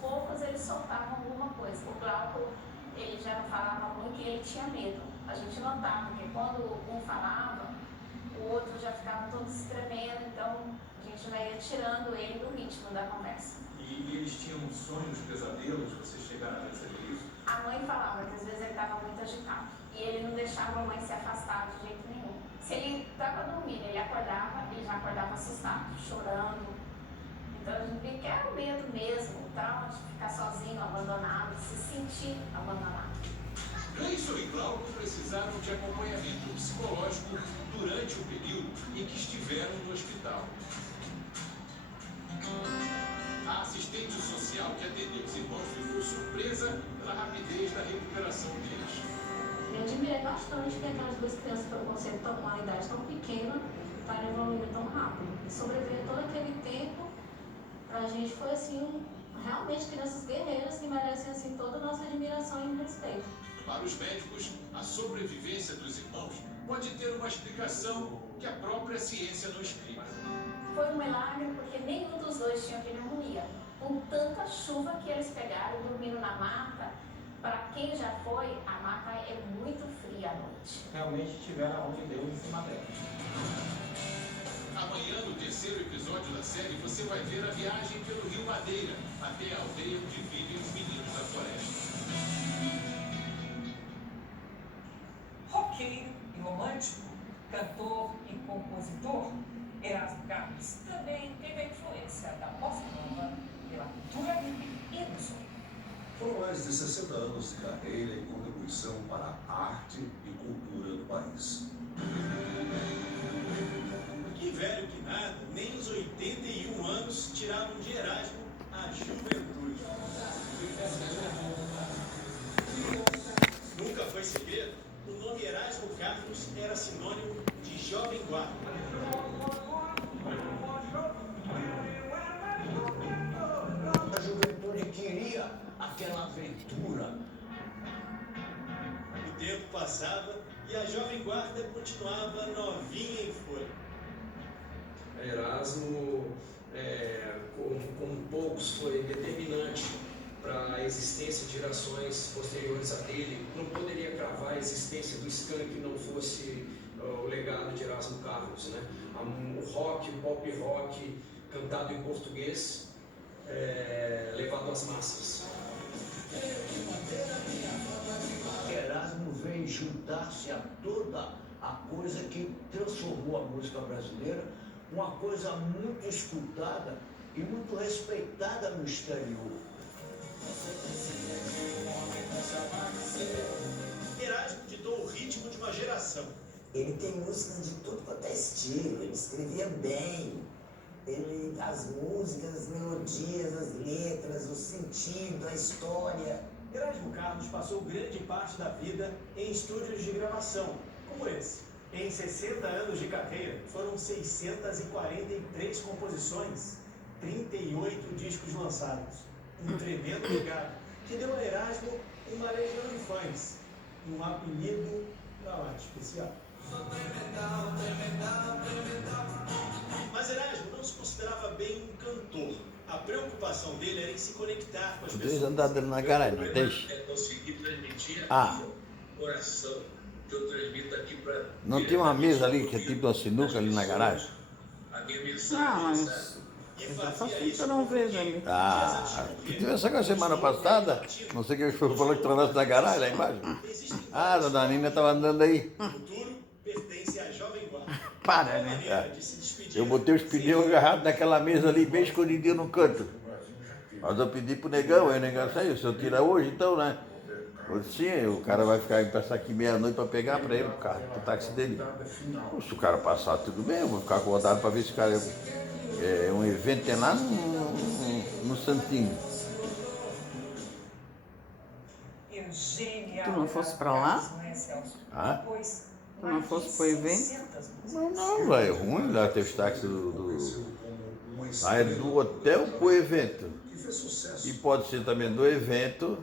poucos eles soltavam alguma coisa. O Glauco, ele já não falava muito e ele tinha medo. A gente notava, porque quando um falava, o outro já ficava todo se tremendo, então a gente já ia tirando ele do ritmo da conversa. E eles tinham sonhos, pesadelos? Vocês chegaram a perceber isso? A mãe falava que às vezes ele estava muito agitado e ele não deixava a mãe se afastar de jeito nenhum. Se ele estava dormindo, ele já acordava assustado, chorando. Então a gente vê que era o medo mesmo, o trauma de ficar sozinho, abandonado, se sentir abandonado. Gleison e Glauco precisaram de acompanhamento psicológico durante o período em que estiveram no hospital. A assistente social que atendeu os irmãos ficou surpresa pela rapidez da recuperação deles. Eu admirei bastante que aquelas duas crianças, pelo conceito de uma idade tão pequena, estarem evoluindo tão rápido. E sobreviver todo aquele tempo, pra gente foi assim, realmente crianças guerreiras que merecem assim toda a nossa admiração e respeito. Para os médicos, a sobrevivência dos irmãos pode ter uma explicação que a própria ciência não explica. Foi um milagre porque nenhum dos dois tinha pneumonia. Com tanta chuva que eles pegaram, dormindo na maca, para quem já foi, a maca é muito fria à noite. Realmente tiveram a mão de Deus em cima dela. Amanhã, no terceiro episódio da série, você vai ver a viagem pelo Rio Madeira, até a aldeia onde vivem os meninos da floresta. Roqueiro e romântico, cantor e compositor, Erasmo Carlos também teve a influência da bossa nova pela cultura e no som. Foram mais de 60 anos de carreira e contribuição para a arte e cultura do país. Que velho que nada, nem os 81 anos tiravam de Erasmo a juventude. Nunca foi segredo, o nome Erasmo Carlos era sinônimo de jovem guarda. A juventude queria aquela aventura. O tempo passava e a jovem guarda continuava novinha em folha. Erasmo, como poucos, foi determinante para a existência de gerações posteriores a dele. Não poderia cravar a existência do Skank que não fosse o legado de Erasmo Carlos, né? O rock, o pop rock cantado em português, levado às massas. Erasmo veio juntar-se a toda a coisa que transformou a música brasileira, uma coisa muito escutada e muito respeitada no exterior. Erasmo ditou o ritmo de uma geração. Ele tem música de tudo quanto é estilo, ele escrevia bem. As músicas, as melodias, as letras, o sentido, a história. Erasmo Carlos passou grande parte da vida em estúdios de gravação, como esse. Em 60 anos de carreira, foram 643 composições, 38 discos lançados. Um tremendo legado que deu a Erasmo uma legião de fãs, um apelido pra lá especial. Mas Erasmo não se considerava bem um cantor. A preocupação dele era em se conectar com as pessoas. Andando na garagem, não deixa. É conseguir transmitir Ah. o coração que eu transmito aqui para... Não tem uma mesa ali que é tipo uma sinuca ali na garagem? A minha mensagem, mas já faz tempo que eu não vejo ali. Ah, tu tivesse agora semana passada, não sei quem falou que trouxe na garagem lá embaixo. Ah, a dona Nina estava andando aí. O futuro pertence à jovem guarda. Para, né? É. Eu botei os pneus agarrados naquela mesa ali, bem escondidinho no canto. Mas eu pedi pro negão, aí o negão saiu. Se eu tirar hoje, então, né? Eu disse, sim, o cara vai ficar passar aqui meia-noite para pegar para ele, pro táxi dele. Se o cara passar, tudo bem, eu vou ficar acordado para ver se o cara... É um evento tem lá no Santinho. Tu não fosse para lá? Ah? Tu não fosse pro evento? Não, é ruim lá ter os táxis lá é do hotel pro evento. E pode ser também do evento,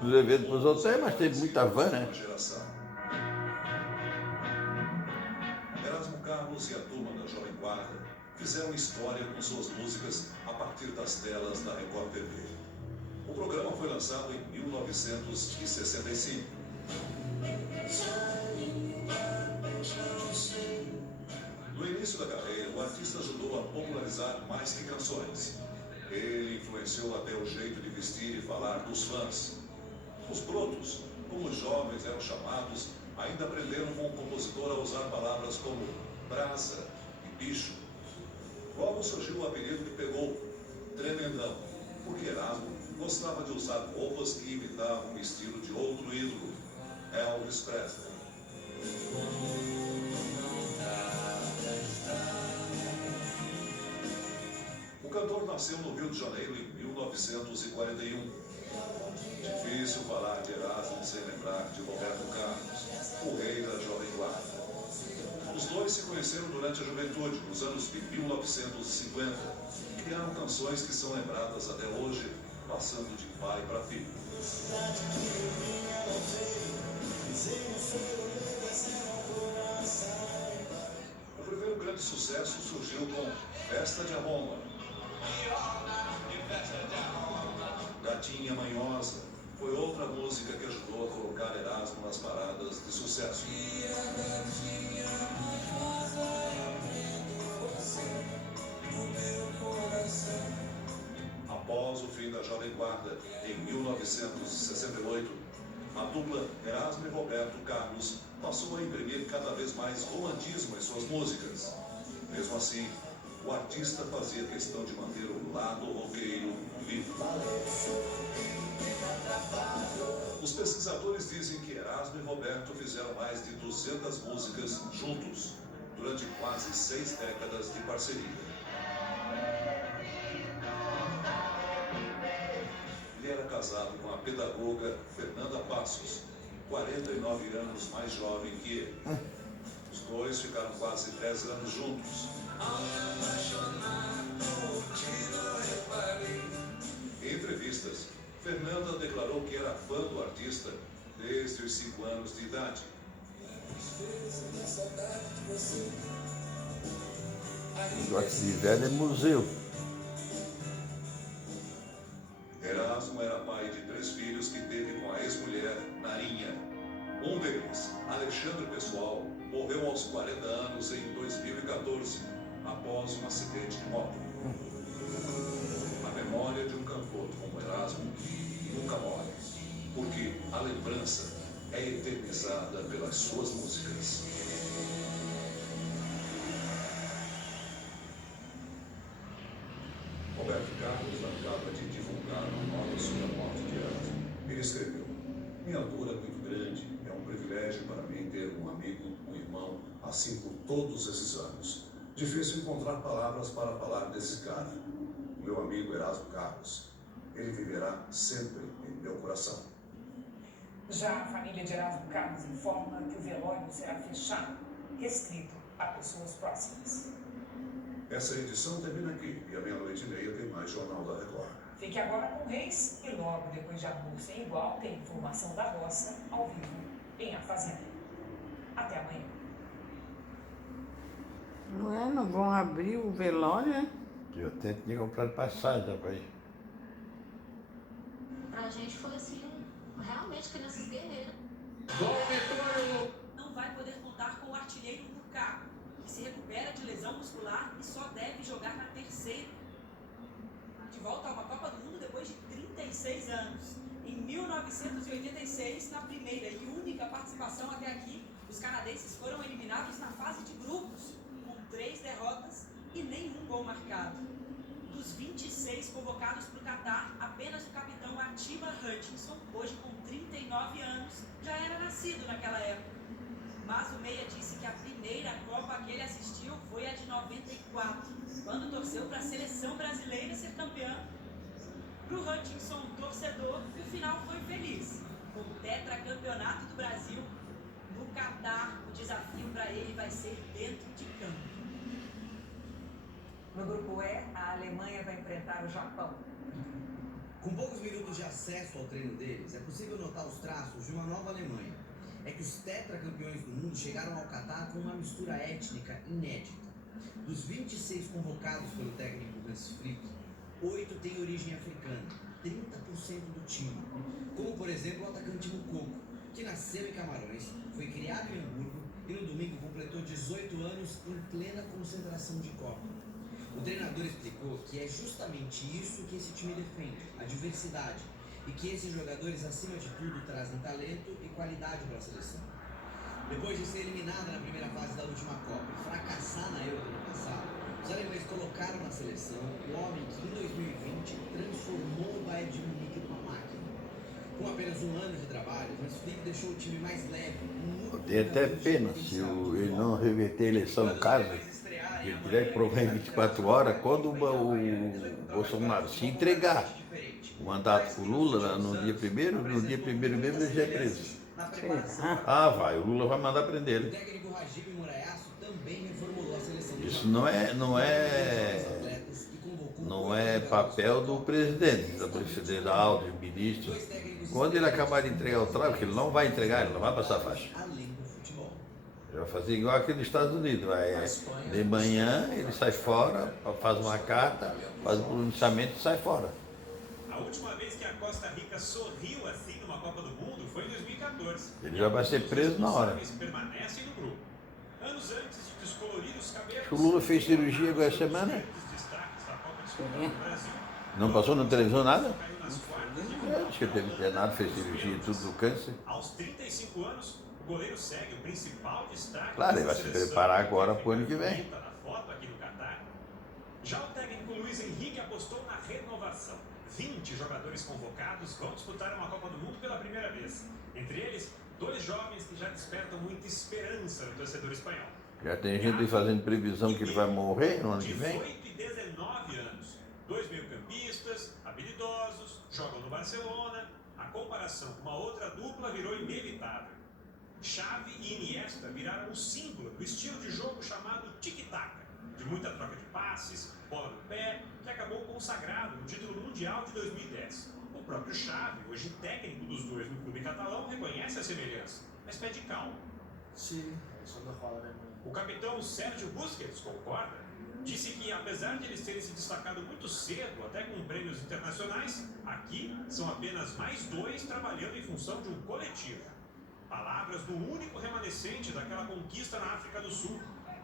do evento pros hotéis, mas tem muita van, né? Erasmo Carlos e a turma da Jovem Guarda fizeram história com suas músicas a partir das telas da Record TV. O programa foi lançado em 1965. No início da carreira, o artista ajudou a popularizar mais que canções. Ele influenciou até o jeito de vestir e falar dos fãs. Os brotos, como os jovens eram chamados, ainda aprenderam com o compositor a usar palavras como brasa e bicho. Logo surgiu o apelido que pegou, Tremendão, porque Erasmo gostava de usar roupas que imitavam o estilo de outro ídolo, Elvis Presley. O cantor nasceu no Rio de Janeiro em 1941. Difícil falar de Erasmo sem lembrar de Roberto Carlos, o rei da Jovem Guarda. Os dois se conheceram durante a juventude, nos anos de 1950, e criaram canções que são lembradas até hoje, passando de pai para filho. O primeiro grande sucesso surgiu com Festa de Arromba. Gatinha Manhosa foi outra música que ajudou a colocar Erasmo nas paradas de sucesso. Após o fim da Jovem Guarda, em 1968, a dupla Erasmo e Roberto Carlos passou a imprimir cada vez mais romantismo em suas músicas. Mesmo assim, o artista fazia questão de manter o lado roqueiro vivo. Os pesquisadores dizem que Erasmo e Roberto fizeram mais de 200 músicas juntos, durante quase 6 décadas de parceria. Ele era casado com a pedagoga Fernanda Passos, 49 anos mais jovem que ele. Os dois ficaram quase 10 anos juntos. Em entrevistas, Fernanda declarou que era fã do artista desde os 5 anos de idade. Gosto de velho é museu. Erasmo era pai de 3 filhos que teve com a ex-mulher Narinha. Um deles, Alexandre Pessoal, morreu aos 40 anos em 2014, após um acidente de moto. A memória de um cantor como Erasmo nunca morre, porque a lembrança é eternizada pelas suas músicas. Roberto Carlos acaba de divulgar uma nota sobre a morte de Erasmo. Ele escreveu: minha dor é muito grande, é um privilégio para mim ter um amigo, um irmão, assim por todos esses anos. Difícil encontrar palavras para falar desse cara, o meu amigo Erasmo Carlos. Ele viverá sempre em meu coração. Já a família de Erasmo Carlos informa que o velório será fechado, restrito a pessoas próximas. Essa edição termina aqui e à 00:30 tem mais Jornal da Record. Fique agora com Reis e logo depois de Amor Sem Igual tem informação da roça ao vivo em A Fazenda. Até amanhã. Não vão abrir o velório, né? Eu até tinha comprado passagem, rapaz. Pra gente foi assim, realmente crianças guerreiras. Não vai poder contar com o artilheiro Lukaku, que se recupera de lesão muscular e só deve jogar na terceira. De volta a uma Copa do Mundo depois de 36 anos. Em 1986, na primeira e única participação até aqui, os canadenses foram eliminados na fase de grupos, com 3 derrotas e nenhum gol marcado. Dos 26 convocados para o Catar, apenas o capitão Atiba Hutchinson, hoje com 39 anos, já era nascido naquela época. Mas o Meia disse que a primeira Copa que ele assistiu foi a de 94, quando torceu para a seleção brasileira ser campeã. Para o Hutchinson, torcedor, o final foi feliz. Com o tetracampeonato do Brasil, no Catar, o desafio para ele vai ser dentro de campo. No grupo E, a Alemanha vai enfrentar o Japão. Com poucos minutos de acesso ao treino deles, é possível notar os traços de uma nova Alemanha. É que os tetracampeões do mundo chegaram ao Catar com uma mistura étnica inédita. Dos 26 convocados pelo técnico Hans Flick, 8 têm origem africana, 30% do time. Como, por exemplo, o atacante Mukoko, que nasceu em Camarões, foi criado em Hamburgo e no domingo completou 18 anos em plena concentração de Copa. O treinador explicou que é justamente isso que esse time defende, a diversidade, e que esses jogadores, acima de tudo, trazem talento e qualidade para a seleção. Depois de ser eliminada na primeira fase da última Copa e fracassar na Euro do ano passado, os alemães colocaram na seleção o homem que em 2020 transformou o Bayern de Munique numa máquina. Com apenas um ano de trabalho, o Hans Flick deixou o time mais leve. Tem até pena se ele não reverter a eleição no caso, ele direto provar em 24 horas, quando o Bolsonaro se entregar o mandato para o Lula no dia 1º, no dia 1º mesmo ele já é preso. Ah, vai, o Lula vai mandar prender ele. Isso não é papel do presidente, da federal, do ministro. Quando ele acabar de entregar o trabalho, que ele não vai entregar, ele não vai passar a faixa. Ele vai fazer igual aqui nos Estados Unidos. De manhã ele sai fora, faz uma carta, faz um pronunciamento e sai fora. A última vez que a Costa Rica sorriu assim numa Copa do Mundo foi em 2014. Ele já vai ser preso na hora. Permanecem no grupo. Anos antes de descolorir os cabelos. O Lula fez cirurgia agora essa semana? Não passou na televisão nada? Acho que ele teve internado, fez cirurgia e tudo do câncer. Aos 35 anos, o goleiro segue o principal destaque. Claro, ele vai se preparar agora para o ano que vem. Na foto aqui no Catar. Já o técnico Luiz Henrique apostou na renovação. 20 jogadores convocados vão disputar uma Copa do Mundo pela primeira vez. Entre eles, 2 jovens que já despertam muita esperança no torcedor espanhol. Já tem gente aí fazendo previsão que ele vai morrer no ano que vem. 18 e 19 anos. 2 meio-campistas, habilidosos, jogam no Barcelona. A comparação com uma outra dupla virou inevitável. Xavi e Iniesta viraram um símbolo do estilo de jogo chamado tic-tac, de muita troca de passes, bola no pé, que acabou consagrado no título mundial de 2010. O próprio Xavi, hoje técnico dos dois no clube catalão, reconhece a semelhança, mas pede calma. Sim, isso não rola, né? O capitão Sérgio Busquets concorda. Disse que, apesar de eles terem se destacado muito cedo, até com prêmios internacionais, aqui são apenas mais 2 trabalhando em função de um coletivo. Palavras do único remanescente daquela conquista na África do Sul.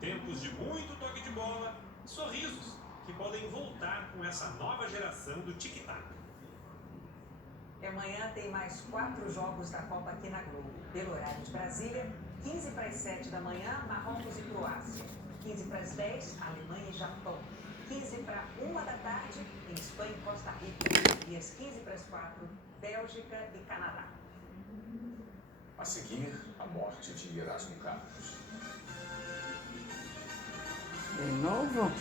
Tempos de muito toque de bola, sorrisos que podem voltar com essa nova geração do tic-tac. E amanhã tem mais 4 jogos da Copa aqui na Globo. Pelo horário de Brasília, 15 para as 7 da manhã, Marrocos e Croácia. 15 para as 10, Alemanha e Japão. 15 para 1 da tarde, em Espanha e Costa Rica. E às 15 para as 4, Bélgica e Canadá. A seguir, a morte de Erasmo Carlos. De novo?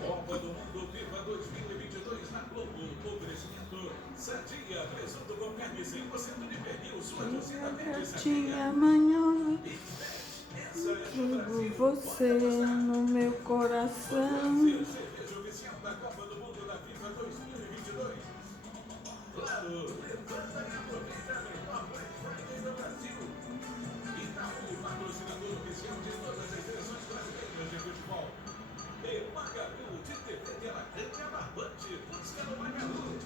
Copa do Mundo Viva 2022 na Globo. Oferecimento Sardinha, presunto com carne 100% de pernil. Sua torcida verde Gatinha manhosa, digo você no meu coração. Cerveja oficial da Copa do Mundo da FIFA 2022. Claro, levanta e aproveita a melhor Black Friday do Brasil. Itaú, patrocinador oficial de todas as seleções brasileiras de futebol. E Magalu de TV pela grande Abarbante. Busca no Magalu.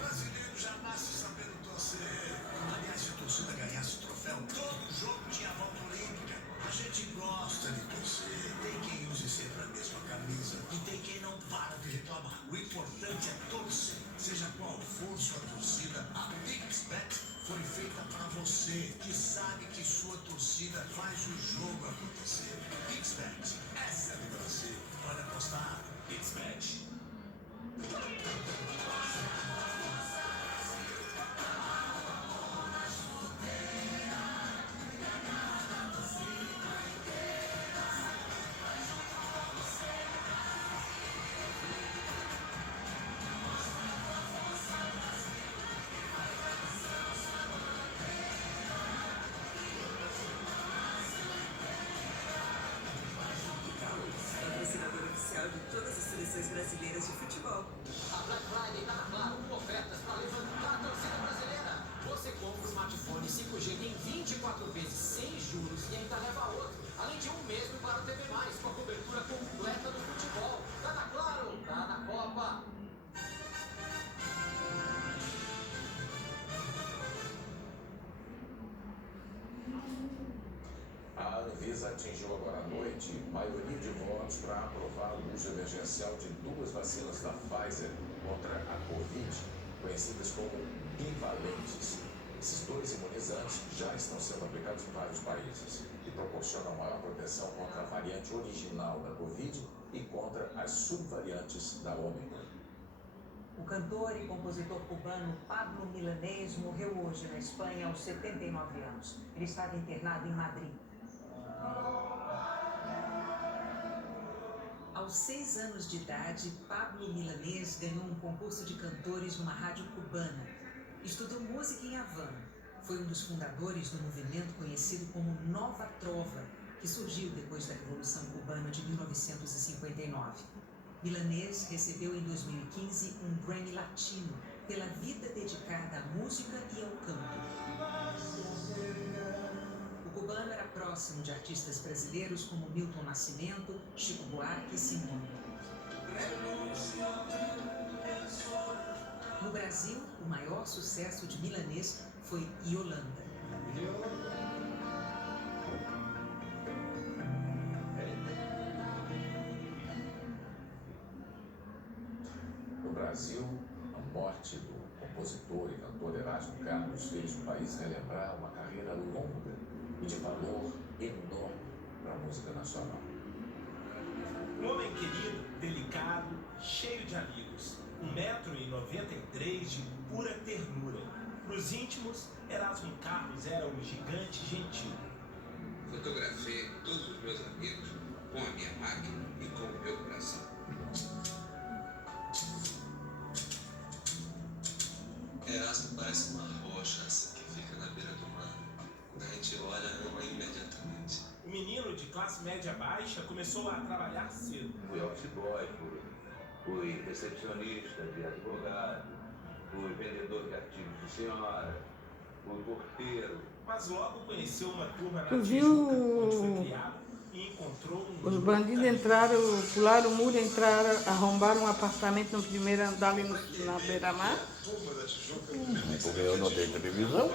Brasileiro já nasce sabendo torcer. Aliás, se a torcida ganhasse o troféu, todo jogo tinha volta olímpica. A gente gosta de torcer. Tem quem use sempre a mesma camisa e tem quem não para de reclamar. O importante é torcer. Seja qual for sua torcida, a PixBet foi feita para você, que sabe que sua torcida faz o jogo acontecer. PixBet, essa é do Brasil. Pode apostar. PixBet. Patrocinador oficial de todas as seleções brasileiras de futebol. A Black Friday tá na Claro com ofertas para levantar a torcida brasileira. Você compra o smartphone 5G em 24 vezes sem juros e ainda leva outro. Além de Pesquisa atingiu agora à noite maioria de votos para aprovar o uso emergencial de 2 vacinas da Pfizer contra a Covid, conhecidas como bivalentes. Esses 2 imunizantes já estão sendo aplicados em vários países e proporcionam maior proteção contra a variante original da Covid e contra as subvariantes da Ômicron. O cantor e compositor cubano Pablo Milanés morreu hoje na Espanha aos 79 anos. Ele estava internado em Madrid. Aos 6 anos de idade, Pablo Milanés ganhou um concurso de cantores numa rádio cubana. Estudou música em Havana. Foi um dos fundadores do movimento conhecido como Nova Trova, que surgiu depois da Revolução Cubana de 1959. Milanés recebeu em 2015 um Grammy Latino pela vida dedicada à música e ao canto. O cubano era próximo de artistas brasileiros como Milton Nascimento, Chico Buarque e Simone. No Brasil, o maior sucesso de Milanés foi Yolanda. No Brasil, a morte do compositor e cantor Erasmo Carlos fez o país relembrar uma carreira longa e de valor enorme para a música nacional. Um homem querido, delicado, cheio de amigos. 1,93 m de pura ternura. Para os íntimos, Erasmo Carlos era um gigante gentil. Fotografei todos os meus amigos com a minha máquina e com o meu coração. Erasmo parece uma rocha que fica na beira do mar. Quando a gente olha, ama imediatamente. O menino de classe média baixa começou a trabalhar cedo. Fui office boy, fui recepcionista de advogado, fui vendedor de artigos de senhora, fui porteiro. Mas logo conheceu uma turma na Tu Tijuca, viu onde foi criado e encontrou os bandidos entraram, pularam o muro, entraram, arrombaram um apartamento no primeiro andar ali na beira-mar? Porque eu não tenho televisão.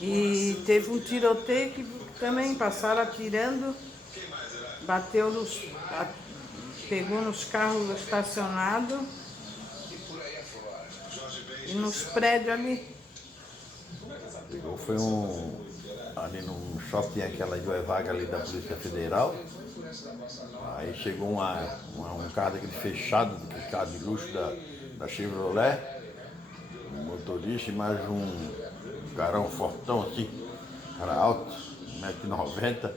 E teve um tiroteio que também passaram atirando, bateu pegou nos carros estacionados e nos prédios ali. Pegou, foi ali num shopping, aquela de vaga ali da Polícia Federal. Aí chegou um carro daquele fechado, aquele carro de luxo da Chevrolet, um motorista e mais um carão fortão assim, cara alto, 1,90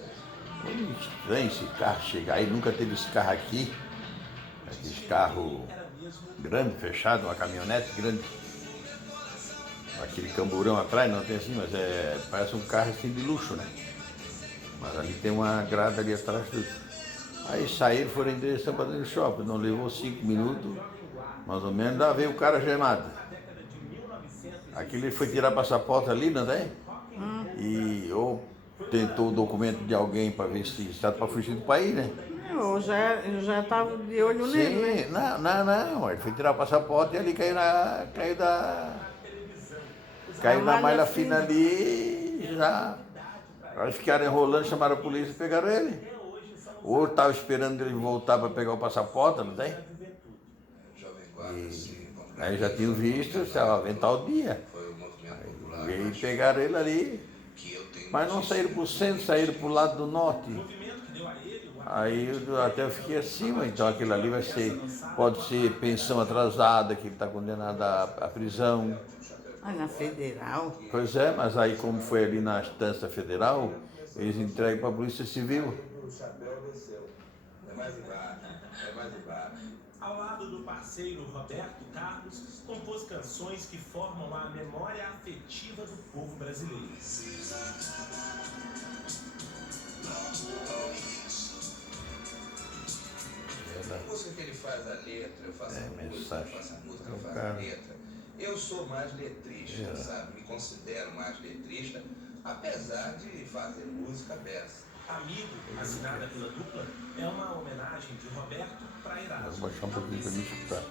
m. Estranho esse carro chegar aí, nunca teve esse carro aqui. Aquele carro grande, fechado, uma caminhonete grande. Aquele camburão atrás, não tem assim, mas parece um carro assim de luxo, né? Mas ali tem uma grada ali atrás tudo. Aí saíram, foram em direção para dentro do shopping, não levou 5 minutos, mais ou menos, lá veio o cara gemado. Aquele foi tirar passaporte ali, não tem? E ou tentou o documento de alguém para ver se está para fugir do país, né? Eu já estava de olho nele, né? Não, ele foi tirar o passaporte e ali caiu na malha fina ali e já. Aí ficaram enrolando, chamaram a polícia e pegaram ele. Ou estava esperando ele voltar para pegar o passaporte, não tem? E aí já tinham visto, vem tal dia. Aí pegaram ele ali, mas não saíram para o centro, saíram para o lado do norte. Aí eu até fiquei acima, então aquilo ali pode ser pensão atrasada, que ele está condenado à prisão. Ah, na federal? Pois é, mas aí como foi ali na instância federal, eles entregam para a Polícia Civil. Ao lado do parceiro Roberto Carlos, compôs canções que formam a memória afetiva do povo brasileiro. A música que ele faz a letra, eu faço a música, eu faço a música, eu faço a letra. Eu sou mais letrista, sabe? Me considero mais letrista, apesar de fazer música dessa. Amigo, assinada pela dupla, é uma homenagem de Roberto para Erasmo. Vou baixar um pouquinho para me escutar.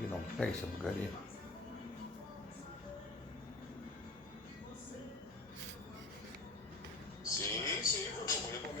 E não pega essa porcaria.